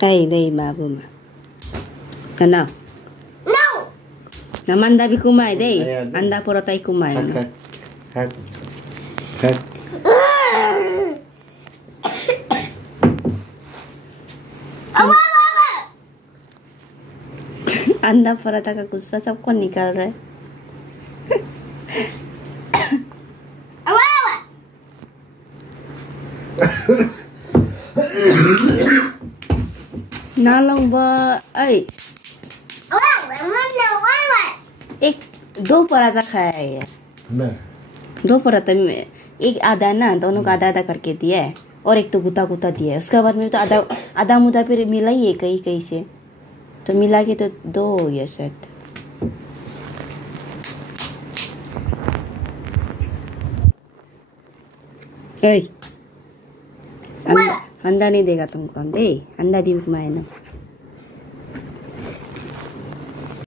Đây babu ma. Kana. No. Namanda bi kumai dei. Anda porotai kumai. Hak. Hak. अंडा पराठा का गुस्सा सबको निकाल रहा है। नालंग आई एक दो पराठा खाया है। दो पराठा में एक आधा ना दोनों का आधा आधा करके दिया है और एक तो गुता गुता दिया है। उसके बाद में तो आधा आधा मुद्दा फिर मिला ही है कहीं कहीं से, तो मिला के तो दो हो गया शायद। अंडा नहीं देगा तुमको, अंडा भी घुमाए ना।